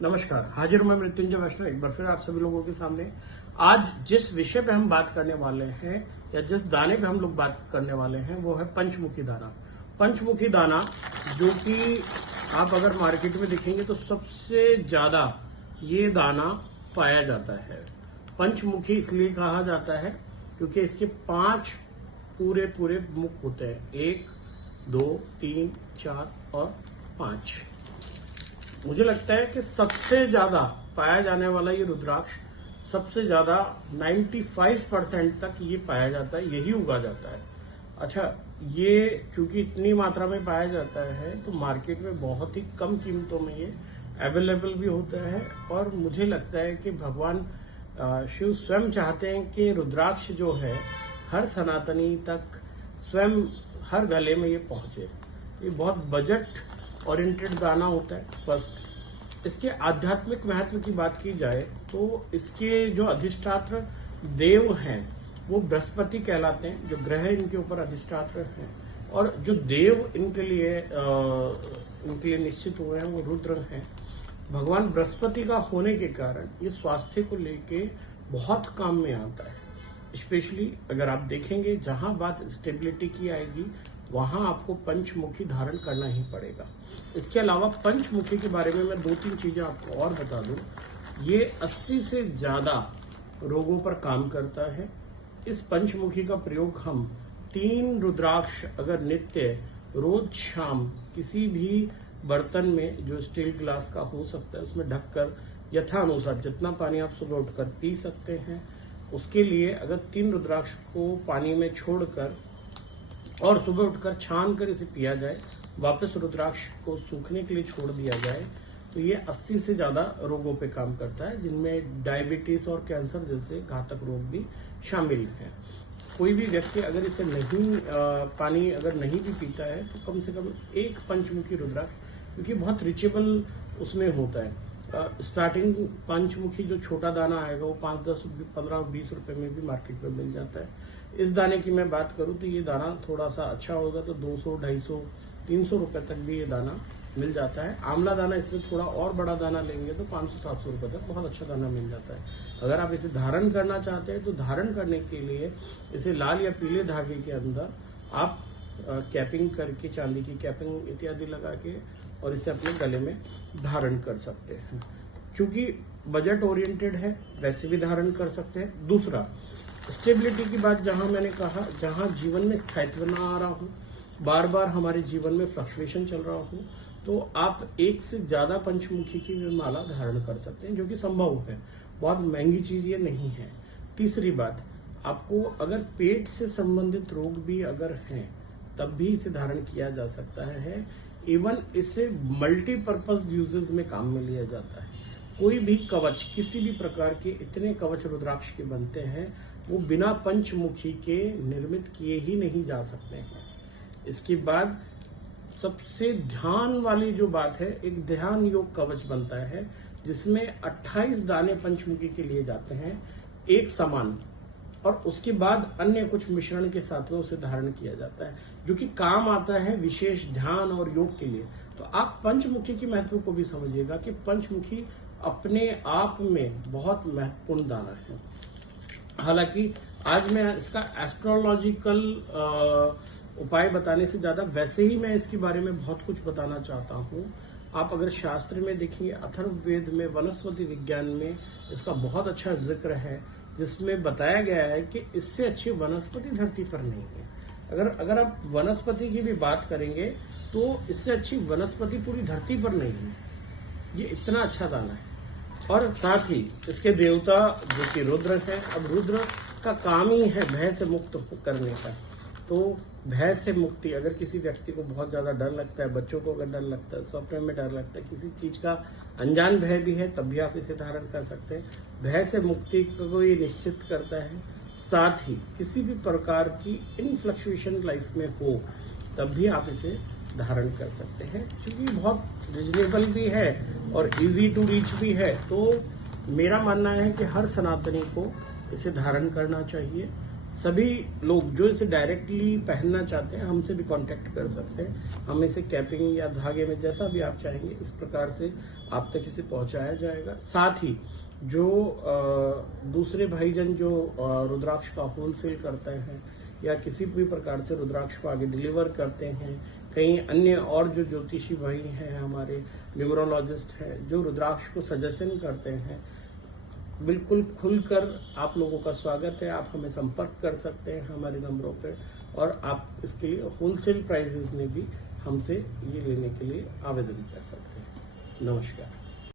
नमस्कार, हाजिर हूं मैं मृत्युंजय वैष्णव एक बार फिर आप सभी लोगों के सामने। आज जिस विषय पे हम बात करने वाले हैं या जिस दाने पे हम लोग बात करने वाले हैं वो है पंचमुखी दाना। पंचमुखी दाना जो कि आप अगर मार्केट में देखेंगे तो सबसे ज्यादा ये दाना पाया जाता है। पंचमुखी इसलिए कहा जाता है क्योंकि इसके 5 पूरे पूरे मुख होते हैं, 1, 2, 3, 4 और 5। मुझे लगता है कि सबसे ज्यादा पाया जाने वाला ये रुद्राक्ष सबसे ज्यादा 95% तक ये पाया जाता है, यही उगा जाता है। अच्छा, ये चूंकि इतनी मात्रा में पाया जाता है तो मार्केट में बहुत ही कम कीमतों में ये अवेलेबल भी होता है और मुझे लगता है कि भगवान शिव स्वयं चाहते हैं कि रुद्राक्ष जो है हर सनातनी तक स्वयं हर गले में ये पहुंचे। ये बहुत बजट ओरिएंटेड दाना होता है। फर्स्ट, इसके आध्यात्मिक महत्व की बात की जाए तो इसके जो अधिष्ठात्र देव हैं वो बृहस्पति कहलाते हैं, जो ग्रह इनके ऊपर अधिष्ठात्र हैं, और जो देव इनके लिए निश्चित हुए हैं वो रुद्र हैं। भगवान बृहस्पति का होने के कारण ये स्वास्थ्य को लेके बहुत काम में आता है। स्पेशली अगर आप देखेंगे जहां बात स्टेबिलिटी की आएगी वहां आपको पंचमुखी धारण करना ही पड़ेगा। इसके अलावा पंचमुखी के बारे में मैं 2-3 चीजें आपको और बता दूं। ये 80 से ज्यादा रोगों पर काम करता है। इस पंचमुखी का प्रयोग हम 3 रुद्राक्ष अगर नित्य रोज शाम किसी भी बर्तन में जो स्टील ग्लास का हो सकता है उसमें ढककर यथानुसार जितना पानी आप सुबह उठकर पी सकते हैं, उसके लिए अगर 3 रुद्राक्ष को पानी में छोड़कर और सुबह उठकर छान कर इसे पिया जाए, वापस रुद्राक्ष को सूखने के लिए छोड़ दिया जाए, तो ये 80 से ज्यादा रोगों पे काम करता है, जिनमें डायबिटीज और कैंसर जैसे घातक रोग भी शामिल हैं। कोई भी व्यक्ति अगर इसे पानी अगर नहीं भी पीता है तो कम से कम 1 पंचमुखी रुद्राक्ष, क्योंकि बहुत रिचेबल उसमें होता है। स्टार्टिंग पंचमुखी जो छोटा दाना आएगा वो 5, 10, 15, 20 रुपए में भी मार्केट में मिल जाता है। इस दाने की मैं बात करूं तो ये दाना थोड़ा सा अच्छा होगा तो 200, 250, 300 रुपए तक भी ये दाना मिल जाता है। आंवला दाना इसमें थोड़ा और बड़ा दाना लेंगे तो 500, 700 रुपए तक बहुत अच्छा दाना मिल जाता है। अगर आप इसे धारण करना चाहते हैं तो धारण करने के लिए इसे लाल या पीले धागे के अंदर आप कैपिंग करके, चांदी की कैपिंग इत्यादि लगा के और इसे अपने गले में धारण कर सकते हैं। क्योंकि बजट ओरिएंटेड है वैसे भी धारण कर सकते हैं। दूसरा, स्टेबिलिटी की बात जहां मैंने कहा, जहां जीवन में स्थायित्व ना आ रहा हो, बार बार हमारे जीवन में फ्लक्चुएशन चल रहा हो, तो आप 1 से ज्यादा पंचमुखी की माला धारण कर सकते हैं, जो कि संभव है। बहुत महंगी चीज ये नहीं है। तीसरी बात, आपको अगर पेट से संबंधित रोग भी अगर हैं तब भी इसे धारण किया जा सकता है। इवन इसे मल्टीपर्पज यूजेस में काम में लिया जाता है। कोई भी कवच, किसी भी प्रकार के इतने कवच रुद्राक्ष के बनते हैं वो बिना पंचमुखी के निर्मित किए ही नहीं जा सकते हैं। इसके बाद सबसे ध्यान वाली जो बात है, एक ध्यान योग कवच बनता है जिसमें 28 दाने पंचमुखी के लिए जाते हैं एक समान, और उसके बाद अन्य कुछ मिश्रण के साथ में उसे धारण किया जाता है, जो कि काम आता है विशेष ध्यान और योग के लिए। तो आप पंचमुखी की महत्व को भी समझिएगा कि पंचमुखी अपने आप में बहुत महत्वपूर्ण दाना है। हालांकि आज मैं इसका एस्ट्रोलॉजिकल उपाय बताने से ज्यादा वैसे ही मैं इसके बारे में बहुत कुछ बताना चाहता हूँ। आप अगर शास्त्र में देखेंगे, अथर्ववेद में, वनस्पति विज्ञान में इसका बहुत अच्छा जिक्र है, जिसमें बताया गया है कि इससे अच्छी वनस्पति धरती पर नहीं है। अगर आप वनस्पति की भी बात करेंगे तो इससे अच्छी वनस्पति पूरी धरती पर नहीं है। ये इतना अच्छा दाना है। और साथ ही इसके देवता जो कि रुद्र है। अब रुद्र का काम ही है भय से मुक्त करने का। तो भय से मुक्ति, अगर किसी व्यक्ति को बहुत ज्यादा डर लगता है, बच्चों को अगर डर लगता है, स्वप्न में डर लगता है, किसी चीज का अनजान भय भी है, तब भी आप इसे धारण कर सकते हैं। भय से मुक्ति को ये निश्चित करता है। साथ ही किसी भी प्रकार की इनफ्लक्चुएशन लाइफ में हो तब भी आप इसे धारण कर सकते हैं, क्योंकि बहुत रिजनेबल भी है और इजी टू रीच भी है। तो मेरा मानना है कि हर सनातनी को इसे धारण करना चाहिए। सभी लोग जो इसे डायरेक्टली पहनना चाहते हैं हमसे भी कांटेक्ट कर सकते हैं। हम इसे कैपिंग या धागे में जैसा भी आप चाहेंगे इस प्रकार से आप तक इसे पहुंचाया जाएगा। साथ ही जो दूसरे भाईजन जो रुद्राक्ष का होलसेल करते हैं या किसी भी प्रकार से रुद्राक्ष को आगे डिलीवर करते हैं, कई अन्य और जो ज्योतिषी भाई हैं हमारे न्यूमरोलॉजिस्ट हैं जो रुद्राक्ष को सजेशन करते हैं, बिल्कुल खुलकर आप लोगों का स्वागत है। आप हमें संपर्क कर सकते हैं हमारे नंबरों पे और आप इसके लिए होलसेल प्राइसेस में भी हमसे ये लेने के लिए आवेदन कर सकते हैं। नमस्कार।